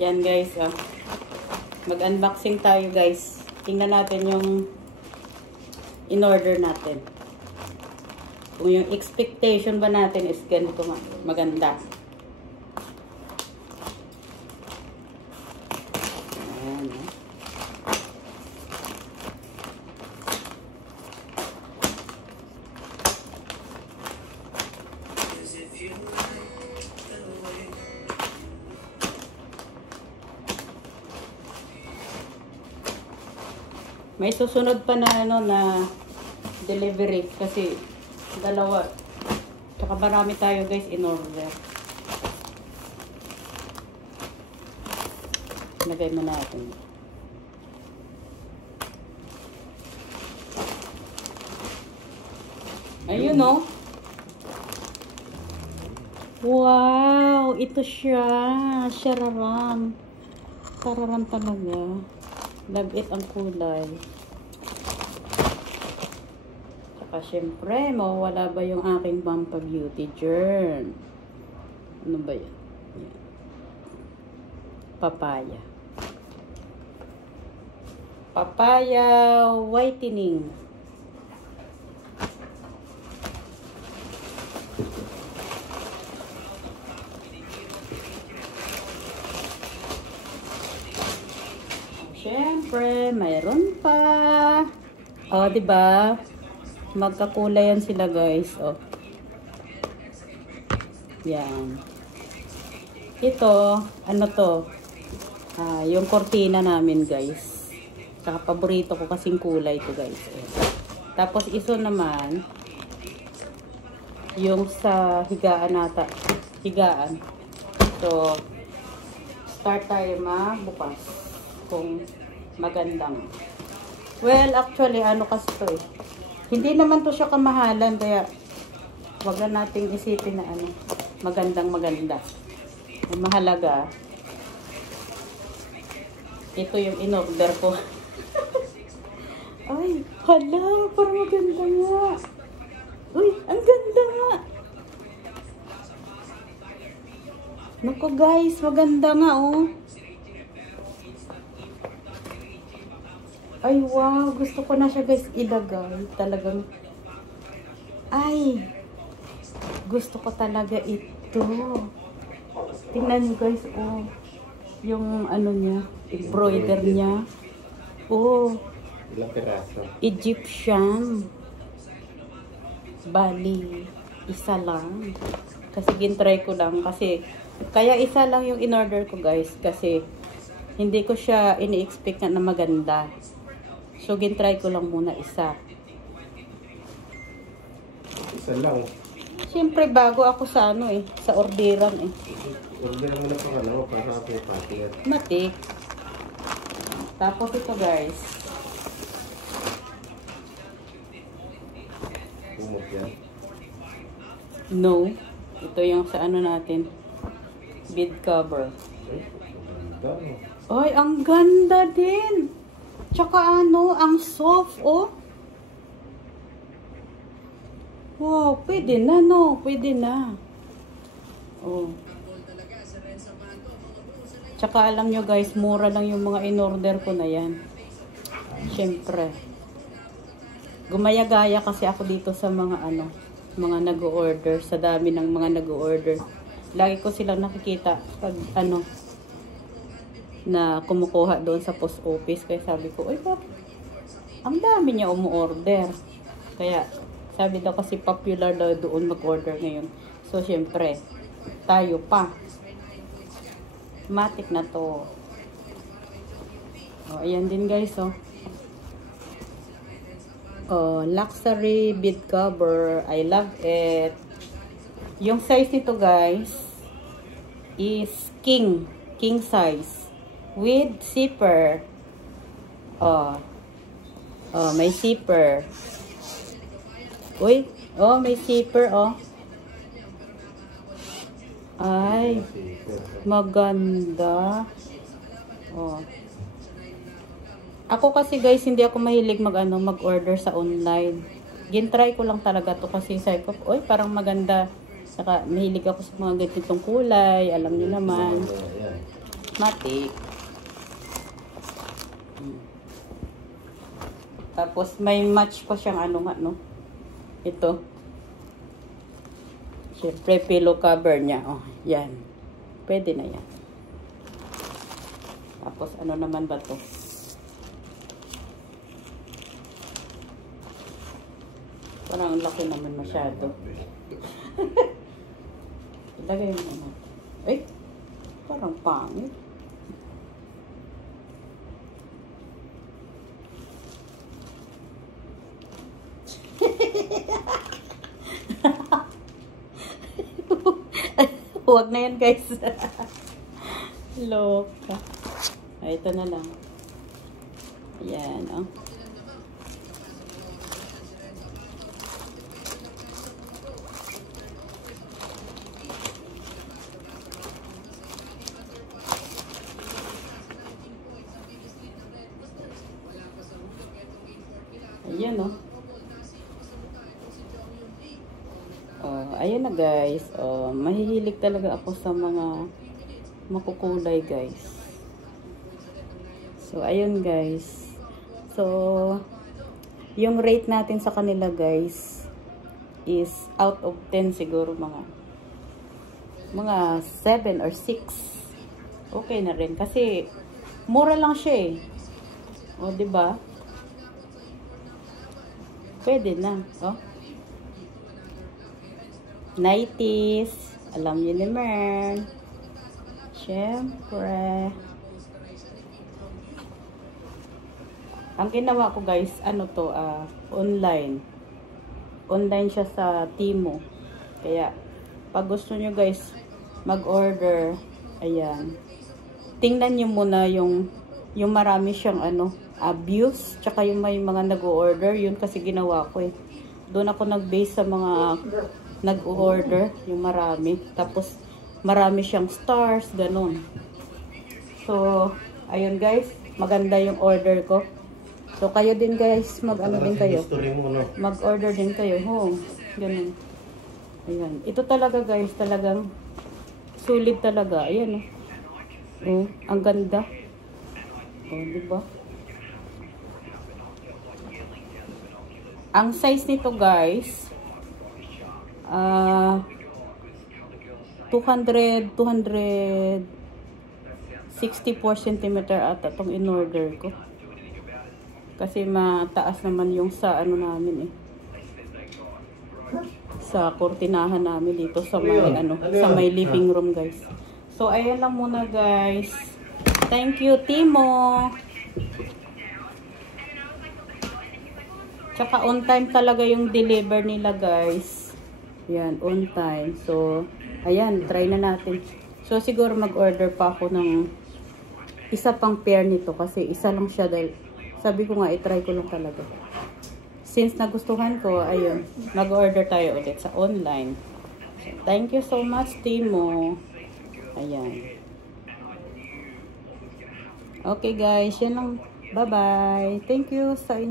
Yan guys, mag-unboxing tayo guys. Tingnan natin yung in-order natin. Kung yung expectation ba natin is ganito maganda. Ayan. May susunod pa na na delivery kasi dalawa. Tsaka marami tayo guys in order. Lagay mo natin. Ayun oh. Wow! Ito siya. Shararam. Shararam talaga. Love it ang kulay. Saka syempre, mawawala ba yung aking Bampa Beauty Journal? Ano ba yan? Yan. Papaya. Papaya whitening. Siyempre, mayroon pa. Oh, 'di ba? Magkakulay yan sila, guys. Oh. Yan. Ito, ano to? Yung cortina namin, guys. Saka paborito ko kasing kulay to, guys. Tapos iso naman yung sa higaan nata. Higaan. So, start tayo magbukas. Kung magandang. Well, actually, ano kasi to eh. Hindi naman to siya kamahalan, kaya wag na nating isipin na ano, magandang maganda. Ang mahalaga, ito yung in-order ko. Ay, hala, parang maganda nga. Uy, ang ganda nga. Naku guys, maganda nga oh. Ay, wow. Gusto ko na siya, guys, ilagay. Talagang, ay, gusto ko talaga ito. Tingnan nyo, guys, oh. Yung, ano niya, embroider niya. Oh. Ilang piraso? Egyptian. Bali, isa lang. Kasi gintry ko lang. Kasi, kaya isa lang yung in-order ko, guys. Kasi, hindi ko siya ini-expect na maganda. So, gintry ko lang muna isa. Isa lang. Siyempre, bago ako sa ano eh. Sa orderan eh. Orderan mo na pang ano, para sa pati. Matik. Tapos ito guys. Pumot yan. No. Ito yung sa ano natin. Bead cover. Ay, ganda. Ay, ang ganda din. Tsaka ano, ang soft, oh. Wow, pwede na, no? Pwede na. Oh. Tsaka alam nyo guys, mura lang yung mga in-order ko na yan. Siyempre. Gumaya-gaya kasi ako dito sa mga ano, mga nag-order. Sa dami ng mga nag-order. Lagi ko silang nakikita pag ano, na kumukuha doon sa post office. Kaya sabi ko, ay bakit? Ang dami niya umu-order. Kaya sabi daw kasi popular daw doon mag-order ngayon. So, syempre, tayo pa. Matik na to. Oh, ayan din guys, oh. Oh, luxury bead cover. I love it. Yung size nito guys is king size. With zipper. Oh. Oh, may zipper. Uy. Oh, may zipper, oh. Ay. Maganda. Oh. Ako kasi guys, hindi ako mahilig mag-order sa online. Gintry ko lang talaga to kasi sabi ko, oy, parang maganda. Saka mahilig ako sa mga ganitong kulay, alam niyo naman. matik. Tapos may match pa siyang ano nga, no? Ito. Siyempre, pillow cover niya. Oh, yan. Pwede na yan. Tapos, ano naman ba to? Parang ang laki naman masyado. Ilagay mo naman. Ay! Parang pangit. Huwag na yan, guys. Loka. Ay, ito na lang. Ayan, oh. Ayan, oh. Oh, ayan na guys. Oh, mahihilig talaga ako sa mga makukulay guys. So, ayun guys. So, yung rate natin sa kanila guys is out of 10 siguro mga 7 or 6. Okay na rin kasi mura lang siya eh. O, diba? Pwede na. Oh. 90s. Alam niyo naman. Siyempre. Ang ginawa ko guys, ano to, online. Online siya sa Temu. Kaya, pag gusto nyo guys mag-order, ayan. Tingnan nyo muna yung marami siyang abuse. Tsaka yung may mga nag-order. Yun kasi ginawa ko eh. Doon ako nag-base sa mga nag-order, yung marami. Tapos, marami siyang stars, ganun. So, ayun guys, maganda yung order ko. So, kayo din guys, mag-ano din kayo. Mag-order din kayo. Oh, ganun. Ayan. Ito talaga guys, talagang sulit talaga. Ayan oh. Oh, ang ganda. Oh, diba? Ang size nito guys, 264 cm ata itong in-order ko. Kasi mataas naman yung sa ano namin eh. Sa kurtinahan namin dito sa may sa may living room guys. So ayan lang muna guys. Thank you Temu. Tsaka on time talaga yung deliver nila guys. Yan, on time. So, ayan, try na natin. So, siguro mag-order pa ako ng isa pang pair nito kasi isa lang siya dahil sabi ko nga, i-try ko lang talaga. Since nagustuhan ko, ayun, mag-order tayo ulit sa online. So, thank you so much, Temu. Ayan. Okay guys, yan lang. Bye-bye. Thank you sa inyo.